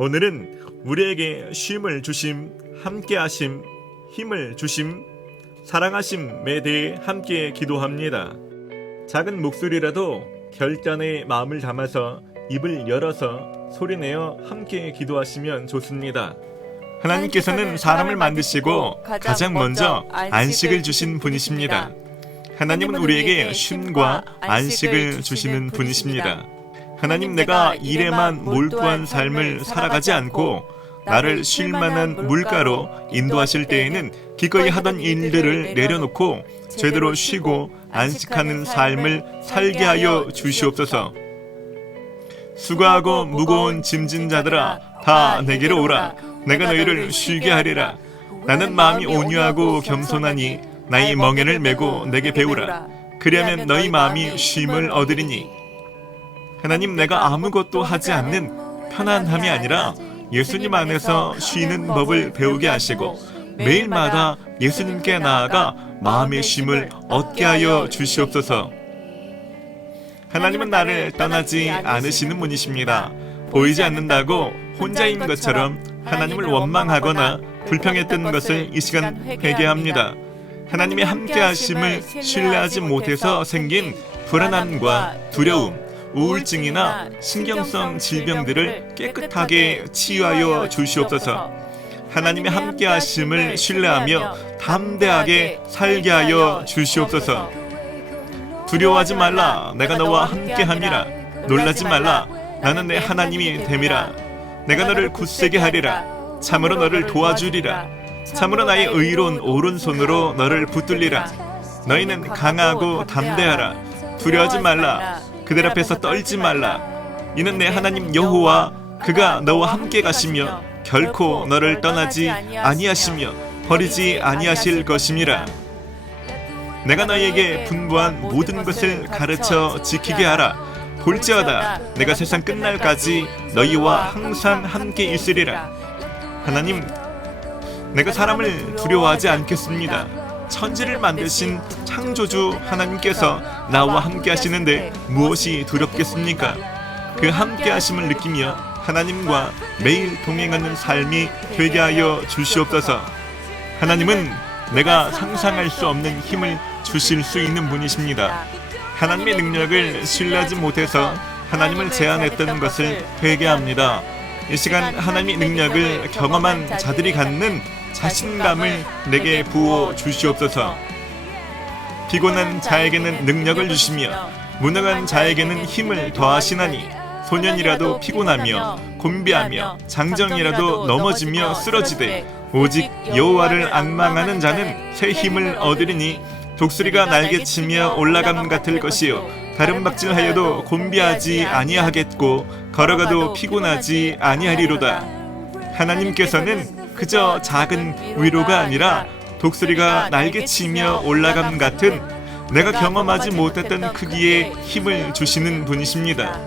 오늘은 우리에게 쉼을 주심, 함께하심, 힘을 주심, 사랑하심에 대해 함께 기도합니다. 작은 목소리라도 결단의 마음을 담아서 입을 열어서 소리내어 함께 기도하시면 좋습니다. 하나님께서는 사람을 만드시고 가장 먼저 안식을 주신 분이십니다. 하나님은 우리에게 쉼과 안식을 주시는 분이십니다. 하나님, 내가 일에만 몰두한 삶을 살아가지 않고 나를 쉴 만한 물가로 인도하실 때에는 기꺼이 하던 일들을 내려놓고 제대로 쉬고 안식하는 삶을 살게 하여 주시옵소서. 수고하고 무거운 짐진 자들아, 다 내게로 오라. 내가 너희를 쉬게 하리라. 나는 마음이 온유하고 겸손하니 나의 멍에를 메고 내게 배우라. 그리하면 너희 마음이 쉼을 얻으리니. 하나님, 내가 아무것도 하지 않는 편안함이 아니라 예수님 안에서 쉬는 법을 배우게 하시고 매일마다 예수님께 나아가 마음의 쉼을 얻게 하여 주시옵소서. 하나님은 나를 떠나지 않으시는 분이십니다. 보이지 않는다고 혼자인 것처럼 하나님을 원망하거나 불평했던 것을 이 시간 회개합니다. 하나님의 함께하심을 신뢰하지 못해서 생긴 불안함과 두려움, 우울증이나 신경성 질병들을 깨끗하게 치유하여 주시옵소서. 하나님의 함께하심을 신뢰하며 담대하게 살게 하여 주시옵소서. 두려워하지 말라. 내가 너와 함께함이라. 놀라지 말라. 나는 내 하나님이 됨이라. 내가 너를 굳세게 하리라. 참으로 너를 도와주리라. 참으로 나의 의로운 오른손으로 너를 붙들리라. 너희는 강하고 담대하라. 두려워하지 말라. 그들 앞에서 떨지 말라. 이는 내 하나님 여호와, 그가 너와 함께 가시며 결코 너를 떠나지 아니하시며 버리지 아니하실 것임이라. 내가 너희에게 분부한 모든 것을 가르쳐 지키게 하라. 볼지어다 내가 세상 끝날까지 너희와 항상 함께 있으리라. 하나님, 내가 사람을 두려워하지 않겠습니다. 천지를 만드신 창조주 하나님께서 나와 함께 하시는데 무엇이 두렵겠습니까? 그 함께 하심을 느끼며 하나님과 매일 동행하는 삶이 되게 하여 주시옵소서. 하나님은 내가 상상할 수 없는 힘을 주실 수 있는 분이십니다. 하나님의 능력을 신뢰하지 못해서 하나님을 제한했던 것을 회개합니다. 이 시간 하나님의 능력을 경험한 자들이 갖는 자신감을 내게 부어 주시옵소서. 피곤한 자에게는 능력을 주시며 무능한 자에게는 힘을 더하시나니 소년이라도 피곤하며 곤비하며 장정이라도 넘어지며 쓰러지되 오직 여호와를 앙망하는 자는 새 힘을 얻으리니 독수리가 날개치며 올라감 같을 것이요 다름박질하여도 곤비하지 아니하겠고 걸어가도 피곤하지 아니하리로다. 하나님께서는 그저 작은 위로가 아니라 독수리가 날개치며 올라감 같은 내가 경험하지 못했던 크기의 힘을 주시는 분이십니다.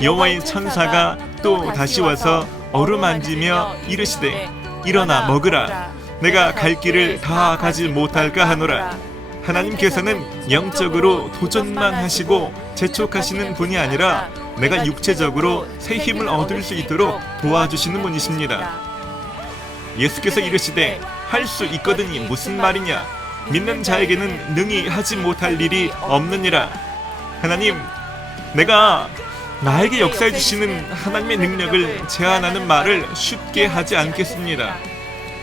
여호와의 천사가 또 다시 와서 어루만지며 이르시되 일어나 먹으라. 내가 갈 길을 다 가지 못할까 하노라. 하나님께서는 영적으로 도전만 하시고 재촉하시는 분이 아니라 내가 육체적으로 새 힘을 얻을 수 있도록 도와주시는 분이십니다. 예수께서 이르시되 할 수 있거든이 무슨 말이냐. 믿는 자에게는 능히 하지 못할 일이 없느니라. 하나님, 내가 나에게 역사해 주시는 하나님의 능력을 제한하는 말을 쉽게 하지 않겠습니다.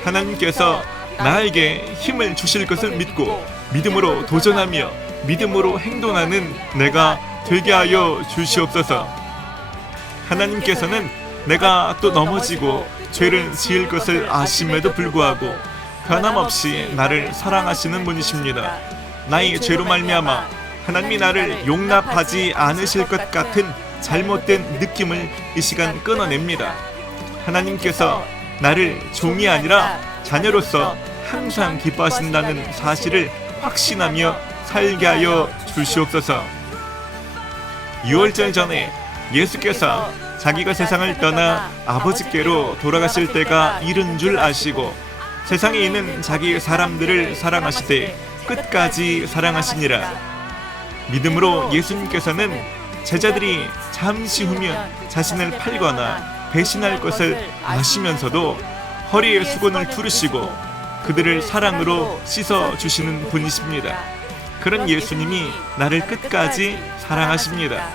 하나님께서 나에게 힘을 주실 것을 믿고 믿음으로 도전하며 믿음으로 행동하는 내가 되게 하여 주시옵소서. 하나님께서는 내가 또 넘어지고 죄를 지을 것을 아심에도 불구하고 변함없이 나를 사랑하시는 분이십니다. 나의 죄로 말미암아 하나님이 나를 용납하지 않으실 것 같은 잘못된 느낌을 이 시간 끊어냅니다. 하나님께서 나를 종이 아니라 자녀로서 항상 기뻐하신다는 사실을 확신하며 살게 하여 주시옵소서. 6월절 전에 예수께서 자기가 세상을 떠나 아버지께로 돌아가실 때가 이른 줄 아시고 세상에 있는 자기 사람들을 사랑하시되 끝까지 사랑하시니라. 믿음으로 예수님께서는 제자들이 잠시 후면 자신을 팔거나 배신할 것을 아시면서도 허리에 수건을 두르시고 그들을 사랑으로 씻어주시는 분이십니다. 그런 예수님이 나를 끝까지 사랑하십니다.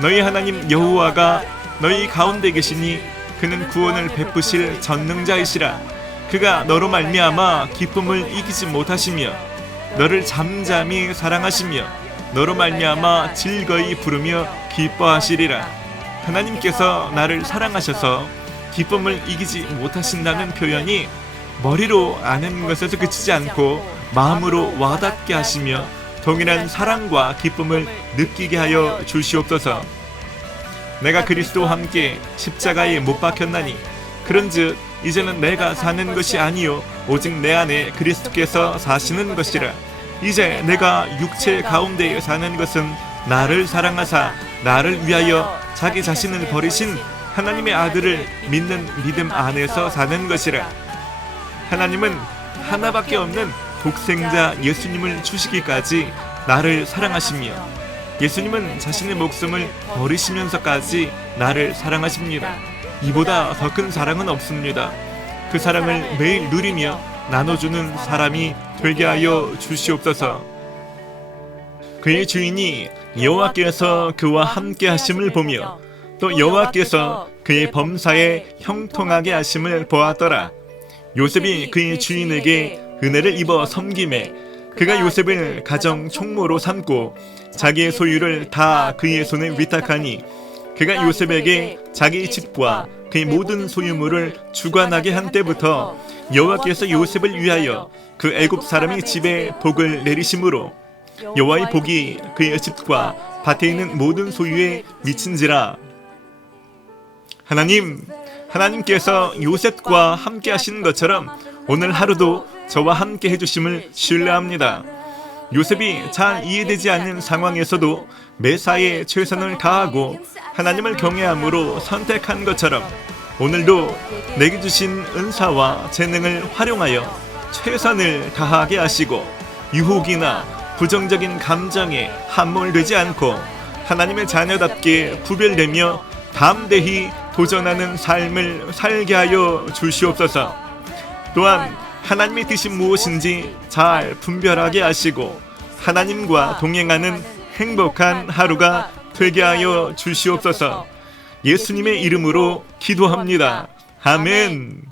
너희 하나님 여호와가 너희 가운데 계시니 그는 구원을 베푸실 전능자이시라. 그가 너로 말미암아 기쁨을 이기지 못하시며 너를 잠잠히 사랑하시며 너로 말미암아 즐거이 부르며 기뻐하시리라. 하나님께서 나를 사랑하셔서 기쁨을 이기지 못하신다는 표현이 머리로 아는 것에서 그치지 않고 마음으로 와닿게 하시며 동일한 사랑과 기쁨을 느끼게 하여 주시옵소서. 내가 그리스도와 함께 십자가에 못 박혔나니 그런즉 이제는 내가 사는 것이 아니요 오직 내 안에 그리스도께서 사시는 것이라. 이제 내가 육체 가운데 사는 것은 나를 사랑하사 나를 위하여 자기 자신을 버리신 하나님의 아들을 믿는 믿음 안에서 사는 것이라. 하나님은 하나밖에 없는 독생자 예수님을 주시기까지 나를 사랑하시며 예수님은 자신의 목숨을 버리시면서까지 나를 사랑하십니다. 이보다 더 큰 사랑은 없습니다. 그 사랑을 매일 누리며 나눠주는 사람이 되게 하여 주시옵소서. 그의 주인이 여호와께서 그와 함께 하심을 보며 또 여호와께서 그의 범사에 형통하게 하심을 보았더라. 요셉이 그의 주인에게 은혜를 입어 섬김에 그가 요셉을 가정 총무로 삼고 자기의 소유를 다 그의 손에 위탁하니 그가 요셉에게 자기 집과 그의 모든 소유물을 주관하게 한 때부터 여호와께서 요셉을 위하여 그 애굽 사람의 집에 복을 내리심으로 여호와의 복이 그의 집과 밭에 있는 모든 소유에 미친지라. 하나님께서 요셉과 함께 하시는 것처럼 오늘 하루도 저와 함께 해주심을 신뢰합니다. 요셉이 잘 이해되지 않는 상황에서도 매사에 최선을 다하고 하나님을 경외함으로 선택한 것처럼 오늘도 내게 주신 은사와 재능을 활용하여 최선을 다하게 하시고 유혹이나 부정적인 감정에 함몰되지 않고 하나님의 자녀답게 구별되며 담대히 도전하는 삶을 살게 하여 주시옵소서. 또한 하나님의 뜻이 무엇인지 잘 분별하게 하시고 하나님과 동행하는 행복한 하루가 되게 하여 주시옵소서. 예수님의 이름으로 기도합니다. 아멘.